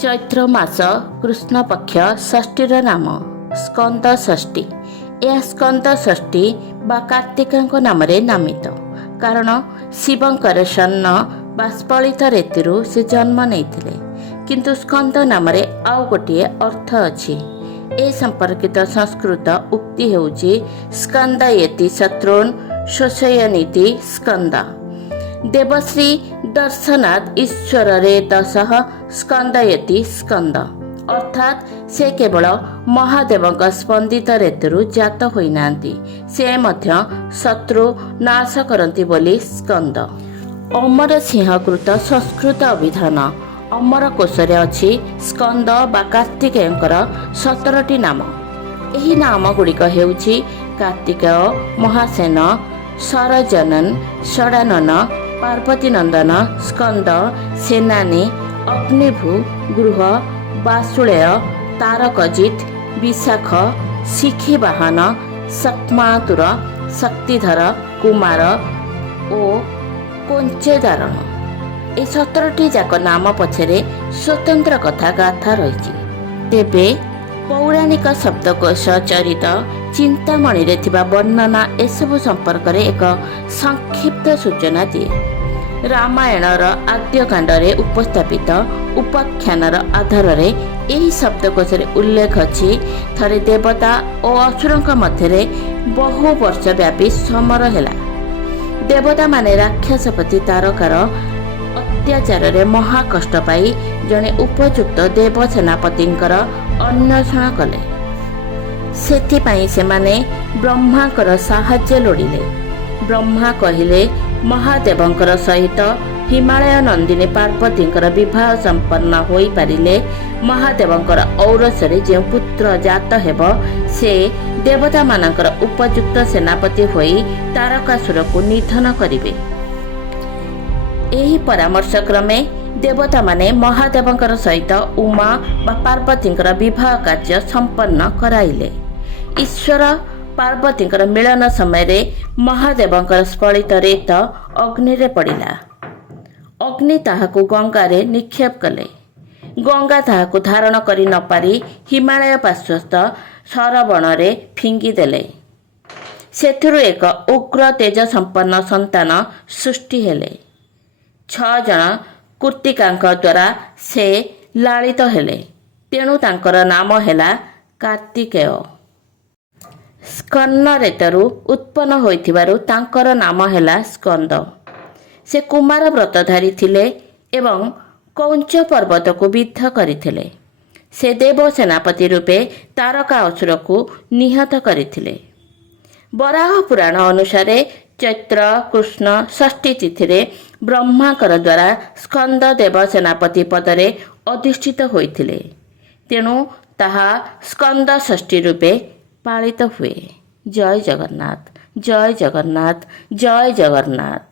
ଚୈତ୍ର ମାସ କୃଷ୍ଣ ପକ୍ଷ ଷଷ୍ଠୀର ନାମ ସ୍କନ୍ଦ ଷଷ୍ଠୀ। ଏହା ସ୍କନ୍ଦ ଷଷ୍ଠୀ ବା କାର୍ତ୍ତିକଙ୍କ ନାମରେ ନାମିତ, କାରଣ ଶିବଙ୍କର ସ୍ୱର୍ଣ୍ଣ ବା ସ୍ଫଳିତ ଋତୁରୁ ସେ ଜନ୍ମ ନେଇଥିଲେ। କିନ୍ତୁ ସ୍କନ୍ଦ ନାମରେ ଆଉ ଗୋଟିଏ ଅର୍ଥ ଅଛି। ଏ ସମ୍ପର୍କିତ ସଂସ୍କୃତ ଉକ୍ତି ହେଉଛି ସ୍କନ୍ଦୟତି ଶତ୍ରୁନ୍ ଶୋଷୟନିତି ସ୍କନ୍ଦ। ଦେବଶ୍ରୀ ଦର୍ଶନାତ୍ ଈଶ୍ୱରରେ ଦଶଃ ସ୍କନ୍ଦୟତି ସ୍କନ୍ଦ, ଅର୍ଥାତ୍ ସେ କେବଳ ମହାଦେବଙ୍କ ସ୍ପନ୍ଦିତ ଋତୁରୁ ଜାତ ହୋଇନାହାନ୍ତି, ସେ ମଧ୍ୟ ଶତ୍ରୁ ନାଶ କରନ୍ତି ବୋଲି ସ୍କନ୍ଦ। ଅମର ସିଂହକୃତ ସଂସ୍କୃତ ଅଭିଧାନ ଅମରକୋଷରେ ଅଛି ସ୍କନ୍ଦ ବା କାର୍ତ୍ତିକେୟଙ୍କର 17ଟି ନାମ। ଏହି ନାମ ଗୁଡ଼ିକ ହେଉଛି କାର୍ତ୍ତିକେୟ, ମହାସେନ, ଶରଜନନ, ଷଡ଼ାନନ, ପାର୍ବତୀନନ୍ଦନ, ସ୍କନ୍ଦ, ସେନାନୀ, ଅଗ୍ନିଭୂ, ଗୃହ, ବାସୁଳେୟ, ତାରକଜିତ୍, ବିଶାଖ, ଶିଖିବାହନ, ଶକ୍ମାତୁର, ଶକ୍ତିଧର, କୁମାର ଓ କୋଞ୍ଚେଦାରଣ। ଏ 17ଟି ଯାକ ନାମ ପଛରେ ସ୍ୱତନ୍ତ୍ର କଥା ଗାଥା ରହିଛି। ତେବେ ପୌରାଣିକ ଶବ୍ଦକୋଷ ଚରିତ ଚିନ୍ତାମଣିରେ ଥିବା ବର୍ଣ୍ଣନା ଏସବୁ ସମ୍ପର୍କରେ ଏକ ସଂକ୍ଷିପ୍ତ ସୂଚନା ଦିଏ। ରାମାୟଣର ଆଦ୍ୟକାଣ୍ଡରେ ଉପସ୍ଥାପିତ ଉପାଖ୍ୟାନର ଆଧାରରେ ଏହି ଶବ୍ଦକୋଷରେ ଉଲ୍ଲେଖ ଅଛି, ଥରେ ଦେବତା ଓ ଅସୁରଙ୍କ ମଧ୍ୟରେ ବହୁ ବର୍ଷ ବ୍ୟାପୀ ସମର ହେଲା। ଦେବତାମାନେ ରାକ୍ଷସପତି ତାରକାର ଅତ୍ୟାଚାରରେ ମହାକଷ୍ଟ ପାଇ ଜଣେ ଉପଯୁକ୍ତ ଦେବସେନାପତିଙ୍କର ଅନ୍ୱେଷଣ କଲେ। ସେଥିପାଇଁ ସେମାନେ ବ୍ରହ୍ମାଙ୍କର ସାହାଯ୍ୟ ଲୋଡ଼ିଲେ। ବ୍ରହ୍ମା କହିଲେ, ମହାଦେବଙ୍କର ସହିତ ହିମାଳୟ ନନ୍ଦିନୀ ପାର୍ବତୀଙ୍କର ବିବାହ ସମ୍ପନ୍ନ ହୋଇପାରିଲେ ମହାଦେବଙ୍କର ଔରସରେ ଯେଉଁ ପୁତ୍ର ଜାତ ହେବ, ସେ ଦେବତାମାନଙ୍କର ଉପଯୁକ୍ତ ସେନାପତି ହୋଇ ତାରକାସୁରକୁ ନିଧନ କରିବେ। ଏହି ପରାମର୍ଶ କ୍ରମେ ଦେବତାମାନେ ମହାଦେବଙ୍କର ସହିତ ଉମା ବା ପାର୍ବତୀଙ୍କର ବିବାହ କାର୍ଯ୍ୟ ସମ୍ପନ୍ନ କରାଇଲେ। ଈଶ୍ୱର ପାର୍ବତୀଙ୍କର ମିଳନ ସମୟରେ ମହାଦେବଙ୍କର ସ୍ଫଳିତ ରେତ ଅଗ୍ନିରେ ପଡ଼ିଲା। ଅଗ୍ନି ତାହାକୁ ଗଙ୍ଗାରେ ନିକ୍ଷେପ କଲେ। ଗଙ୍ଗା ତାହାକୁ ଧାରଣ କରି ନ ପାରି ହିମାଳୟ ପାର୍ଶ୍ୱସ୍ଥ ସରବଣରେ ଫିଙ୍ଗିଦେଲେ। ସେଥିରୁ ଏକ ଉଗ୍ର ତେଜ ସମ୍ପନ୍ନ ସନ୍ତାନ ସୃଷ୍ଟି ହେଲେ। 6 ଜଣ କୃତ୍ତିକାଙ୍କ ଦ୍ୱାରା ସେ ଲାଳିତ ହେଲେ, ତେଣୁ ତାଙ୍କର ନାମ ହେଲା କାର୍ତ୍ତିକେୟ। ସ୍କନ୍ନ ରେତରୁ ଉତ୍ପନ୍ନ ହୋଇଥିବାରୁ ତାଙ୍କର ନାମ ହେଲା ସ୍କନ୍ଦ। ସେ କୁମାର ବ୍ରତଧାରୀ ଥିଲେ ଏବଂ କୌଞ୍ଚ ପର୍ବତକୁ ବିଦ୍ଧ କରିଥିଲେ। ସେ ଦେବ ସେନାପତି ରୂପେ ତାରକା ଅସୁରକୁ ନିହତ କରିଥିଲେ। ବରାହ ପୁରାଣ ଅନୁସାରେ ଚୈତ୍ର କୃଷ୍ଣ ଷଷ୍ଠୀ ତିଥିରେ ବ୍ରହ୍ମାଙ୍କର ଦ୍ୱାରା ସ୍କନ୍ଦ ଦେବ ସେନାପତି ପଦରେ ଅଧିଷ୍ଠିତ ହୋଇଥିଲେ, ତେଣୁ ତାହା ସ୍କନ୍ଦ ଷଷ୍ଠୀ ରୂପେ ପାଳିତ ହୁଏ। ଜୟ ଜଗନ୍ନାଥ, ଜୟ ଜଗନ୍ନାଥ, ଜୟ ଜଗନ୍ନାଥ।